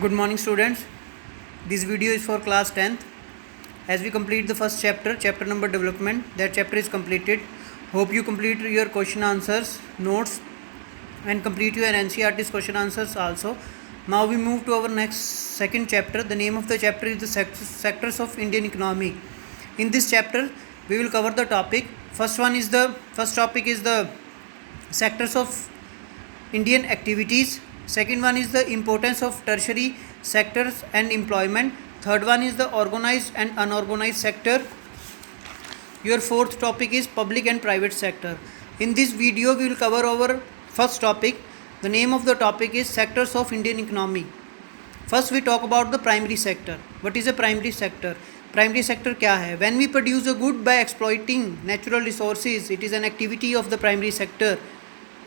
Good morning, students. This video is for class 10th. As we complete the first chapter, chapter number development, that chapter is completed. Hope you complete your question answers, notes, and complete your NCERT's question answers also. Now we move to our next second chapter. The name of the chapter is the sectors of Indian economy. In this chapter, we will cover the topic. First topic is the sectors of Indian activities. Second one is the importance of tertiary sectors and employment. Third one is the organized and unorganized sector. Your fourth topic is public and private sector. In this video we will cover our first topic. The name of the topic is sectors of Indian economy. First we talk about the primary sector. What is a primary sector? Primary sector क्या है? When we produce a good by exploiting natural resources, it is an activity of the primary sector.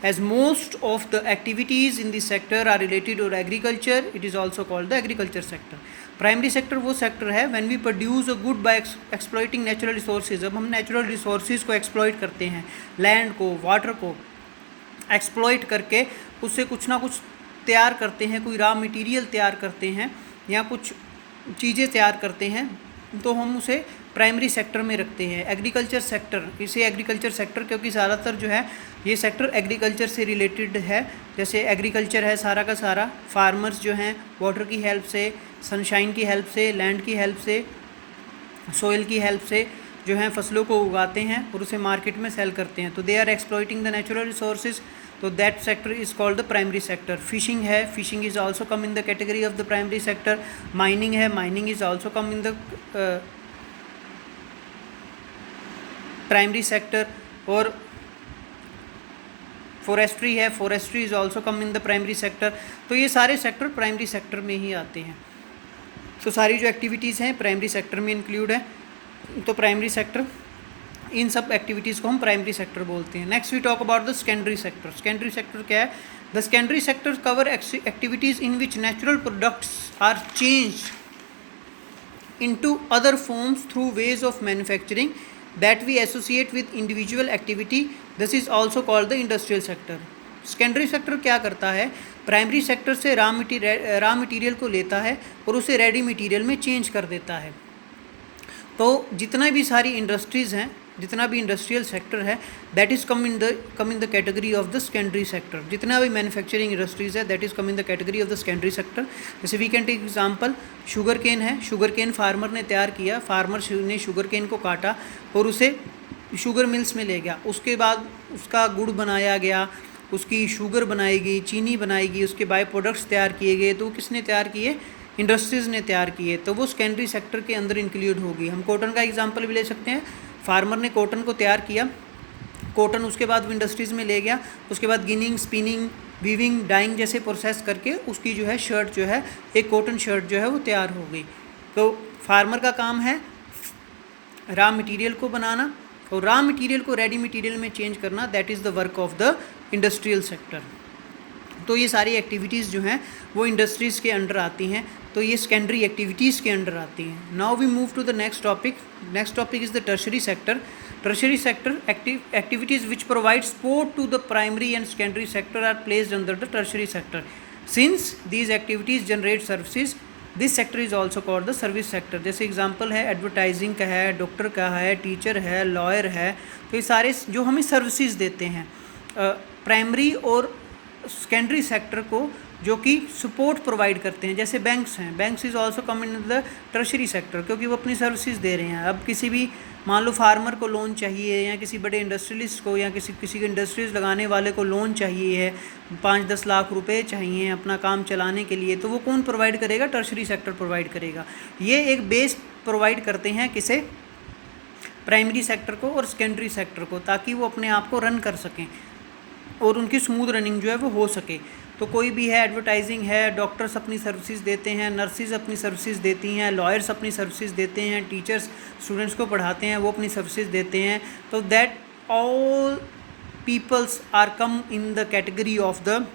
As most of the activities in this sector are related to agriculture, it is also called the agriculture sector. Primary sector वो sector है when we produce a good by exploiting natural resources. अब हम natural resources को exploit करते हैं, land को, water को exploit करके उससे कुछ ना कुछ तैयार करते हैं, कोई रॉ मटेरियल तैयार करते हैं या कुछ चीज़ें तैयार करते हैं, तो हम उसे प्राइमरी सेक्टर में रखते हैं. एग्रीकल्चर सेक्टर, इसे एग्रीकल्चर सेक्टर क्योंकि ज़्यादातर जो है ये सेक्टर एग्रीकल्चर से रिलेटेड है. जैसे एग्रीकल्चर है सारा का सारा, फार्मर्स जो हैं वाटर की हेल्प से, सनशाइन की हेल्प से, लैंड की हेल्प से, सोइल की हेल्प से जो हैं फसलों को उगाते हैं और उसे मार्केट में सेल करते हैं. तो they are exploiting the natural resources. तो that sector is called the primary sector. Fishing है, fishing is also come in the category of the primary sector. Mining है, mining is also come in the primary sector. और forestry है, forestry is also come in the primary sector. तो ये सारे sector primary sector में ही आते हैं. तो सारी जो एक्टिविटीज़ हैं प्राइमरी सेक्टर में इंक्लूड है. तो प्राइमरी सेक्टर, इन सब एक्टिविटीज़ को हम प्राइमरी सेक्टर बोलते हैं. Next we talk about the secondary sector. Secondary sector क्या है? The secondary sector cover activities in which natural products are change into other forms through ways of manufacturing that we associate with individual activity. This is also called the industrial sector. Secondary sector क्या करता है? Primary sector से raw material को लेता है और उसे ready material में चेंज कर देता है. तो जितना भी सारी इंडस्ट्रीज़ हैं, जितना भी इंडस्ट्रियल सेक्टर है, that is come in the category of the secondary sector. जितना भी मैन्युफैक्चरिंग इंडस्ट्रीज़ है that is come in the category of the secondary sector. जैसे we can take example, sugar cane है. Sugar केन farmer ने तैयार किया, farmer ने sugar cane को काटा और उसे शुगर मिल्स में ले गया. उसके बाद उसका गुड़ बनाया गया, उसकी शुगर बनाई गई, चीनी बनाई गई, उसके बाई प्रोडक्ट्स तैयार किए गए. तो किसने तैयार किए? इंडस्ट्रीज़ ने तैयार किए. तो वो सेकेंडरी सेक्टर के अंदर इंक्लूड होगी. हम कॉटन का एग्जांपल भी ले सकते हैं. फार्मर ने कॉटन को तैयार किया, कॉटन उसके बाद वो इंडस्ट्रीज़ में ले गया, उसके बाद गिनिंग, स्पिनिंग, वीविंग, डाइंग जैसे प्रोसेस करके उसकी जो है शर्ट जो है, एक कॉटन शर्ट जो है वो तैयार हो गई. तो फार्मर का काम है रॉ मटेरियल को बनाना और रॉ मटेरियल को रेडी मटेरियल में चेंज करना. That is the work of the industrial sector. तो ये सारी एक्टिविटीज़ जो हैं वो इंडस्ट्रीज़ के अंडर आती हैं. तो ये सेकेंडरी एक्टिविटीज़ के अंडर आती हैं. Now we move to the next topic. Next topic is the tertiary sector. Tertiary sector activities which provide support to the primary and secondary sector are placed under the tertiary sector. Since these activities generate services, this sector is also called the service sector. जैसे example है advertising का है, doctor का है, teacher है, lawyer है. तो ये सारे जो हमें सर्विसेज देते हैं प्राइमरी और सेकेंडरी सेक्टर को, जो कि सपोर्ट प्रोवाइड करते हैं. जैसे बैंक्स हैं, banks is also come in the tertiary sector क्योंकि वो अपनी सर्विसेज दे रहे हैं. अब किसी भी मान लो फार्मर को लोन चाहिए या किसी बड़े इंडस्ट्रियलिस्ट को या किसी को इंडस्ट्रीज लगाने वाले को लोन चाहिए है, 5-10 लाख रुपए चाहिए अपना काम चलाने के लिए, तो वो कौन प्रोवाइड करेगा? टर्शरी सेक्टर प्रोवाइड करेगा. ये एक बेस प्रोवाइड करते हैं किसे? प्राइमरी सेक्टर को और सेकेंडरी सेक्टर को, ताकि वो अपने आप को रन कर सकें और उनकी स्मूथ रनिंग जो है वो हो सके. तो कोई भी है, एडवर्टाइजिंग है, डॉक्टर्स अपनी सर्विसेज देते हैं, नर्सिस अपनी सर्विसेज देती हैं, लॉयर्स अपनी सर्विसेज देते हैं, टीचर्स स्टूडेंट्स को पढ़ाते हैं वो अपनी सर्विसेज देते हैं. तो that all peoples are come in the category of the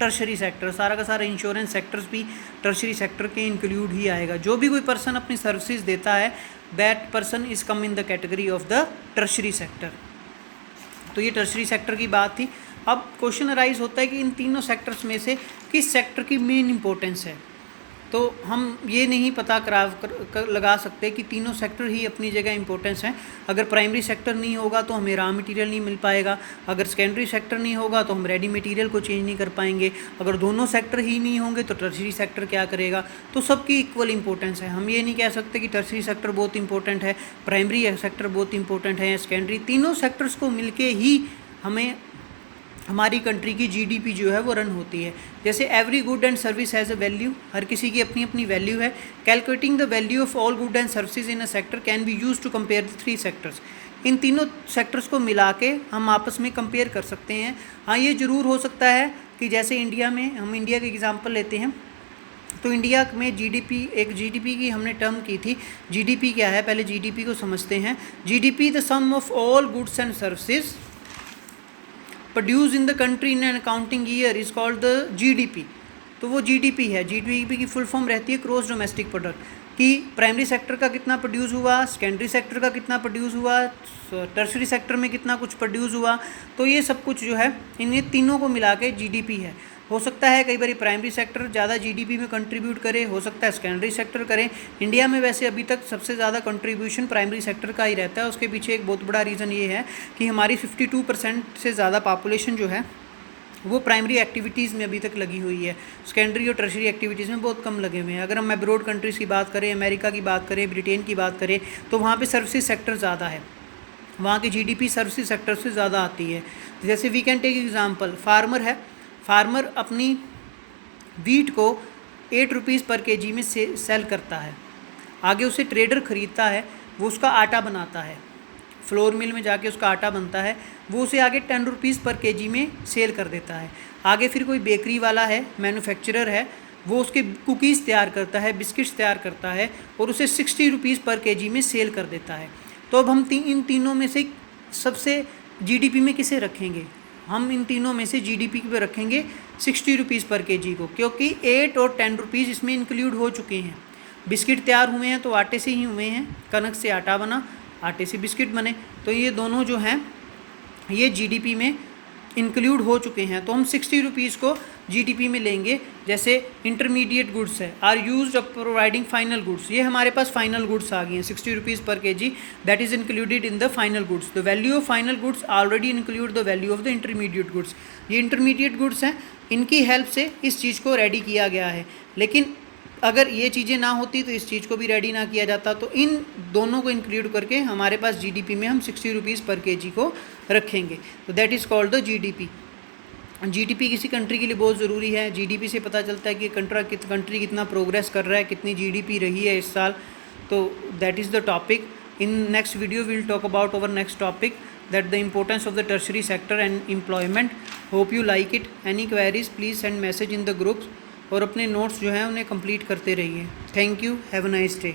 tertiary sector. सारा का सारा इंश्योरेंस सेक्टर्स भी टर्शरी सेक्टर के इंक्लूड ही आएगा. जो भी कोई पर्सन अपनी सर्विसेज देता है that person is come in the category of the tertiary sector. तो ये टर्शरी सेक्टर की बात थी. अब क्वेश्चन अराइज होता है कि इन तीनों सेक्टर्स में से किस सेक्टर की मेन इंपॉर्टेंस है? तो हम ये नहीं पता लगा सकते कि तीनों सेक्टर ही अपनी जगह इंपॉर्टेंस हैं। अगर प्राइमरी सेक्टर नहीं होगा तो हमें रॉ मटेरियल नहीं मिल पाएगा, अगर सेकेंडरी सेक्टर नहीं होगा तो हम रेडी मटेरियल को चेंज नहीं कर पाएंगे, अगर दोनों सेक्टर ही नहीं होंगे तो टर्शरी सेक्टर क्या करेगा। तो सबकी इक्वल इंपॉर्टेंस है। हम ये नहीं कह सकते कि टर्शरी सेक्टर बहुत इंपॉर्टेंट है, प्राइमरी सेक्टर बहुत इंपॉर्टेंट है या सेकेंडरी। तीनों सेक्टर्स को मिलके ही हमें हमारी कंट्री की जीडीपी जो है वो रन होती है। जैसे every good and service has a value, हर किसी की अपनी अपनी वैल्यू है। Calculating the value of all good and services in a sector can be use to compare the 3 sectors. इन तीनों सेक्टर्स को मिला के हम आपस में कंपेयर कर सकते हैं। हाँ, ये ज़रूर हो सकता है कि जैसे इंडिया में, हम इंडिया के एग्जाम्पल लेते हैं तो इंडिया में जीडीपी, एक जीडीपी की हमने टर्म की थी। जीडीपी क्या है, पहले जीडीपी को समझते हैं। GDP the sum of all goods and services produce in the country in an accounting year is called the GDP. तो वो जीडीपी है। जीडीपी की फुल फॉर्म रहती है ग्रॉस डोमेस्टिक प्रोडक्ट, कि प्राइमरी सेक्टर का कितना प्रोड्यूस हुआ, सेकेंडरी सेक्टर का कितना प्रोड्यूस हुआ, टर्शरी सेक्टर में कितना कुछ प्रोड्यूस हुआ। तो ये सब कुछ जो है इन तीनों को मिला के जीडीपी है। हो सकता है कई बार प्राइमरी सेक्टर ज़्यादा जीडीपी में कंट्रीब्यूट करे, हो सकता है सेकेंडरी सेक्टर करे। इंडिया में वैसे अभी तक सबसे ज़्यादा कंट्रीब्यूशन प्राइमरी सेक्टर का ही रहता है। उसके पीछे एक बहुत बड़ा रीज़न ये है कि हमारी 52% से ज़्यादा पॉपुलेशन जो है वो प्राइमरी एक्टिविटीज़ में अभी तक लगी हुई है। सेकेंडरी और टर्शरी एक्टिविटीज़ में बहुत कम लगे हुए हैं। अगर हम अब्रॉड कंट्रीज़ की बात करें, अमेरिका की बात करें, ब्रिटेन की बात करें, तो वहाँ पे सर्विसेज सेक्टर ज़्यादा है, वहाँ की जीडीपी सर्विसेज सेक्टर से ज़्यादा आती है। जैसे we can take example, farmer है, फार्मर अपनी वीट को 8 रुपीज़ पर केजी में सेल करता है। आगे उसे ट्रेडर ख़रीदता है, वो उसका आटा बनाता है, फ्लोर मिल में जाके उसका आटा बनता है, वो उसे आगे 10 रुपीज़ पर केजी में सेल कर देता है। आगे फिर कोई बेकरी वाला है, मैन्युफैक्चरर है, वो उसके कुकीज़ तैयार करता है, बिस्किट्स तैयार करता है और उसे 60 रुपीज़ पर केजी में सेल कर देता है। तो अब हम इन तीनों में से सबसे जीडीपी में किसे रखेंगे? हम इन तीनों में से जीडीपी पे रखेंगे 60 रुपीज़ पर केजी को, क्योंकि 8 और 10 रुपीज़ इसमें इंक्लूड हो चुके हैं। बिस्किट तैयार हुए हैं तो आटे से ही हुए हैं, कनक से आटा बना, आटे से बिस्किट बने, तो ये दोनों जो हैं ये जीडीपी में इंक्लूड हो चुके हैं। तो हम 60 रुपीज़ को जीडीपी में लेंगे। जैसे इंटरमीडिएट गुड्स है, are used of providing final goods, ये हमारे पास फाइनल गुड्स आ गई हैं 60 रुपीज़ पर KG, that is included in the final goods. The value of final goods already include the value of the intermediate goods. ये intermediate goods हैं, इनकी help से इस चीज़ को रेडी किया गया है। लेकिन अगर ये चीज़ें ना होती तो इस चीज़ को भी रेडी ना किया जाता। तो इन दोनों को इंक्लूड करके हमारे पास जीडीपी में हम 60 रुपीज़ पर केजी को रखेंगे। तो that is called the GDP. GDP किसी कंट्री के लिए बहुत ज़रूरी है। जीडीपी से पता चलता है कि कंट्री कितना प्रोग्रेस कर रहा है, कितनी जीडीपी रही है इस साल। तो that is the topic. In next video we will talk about our next topic, that the importance of the tertiary sector and employment. Hope you like it. Any queries please send message in the groups और अपने notes जो हैं उन्हें complete करते रहिए। Thank you, have a nice day.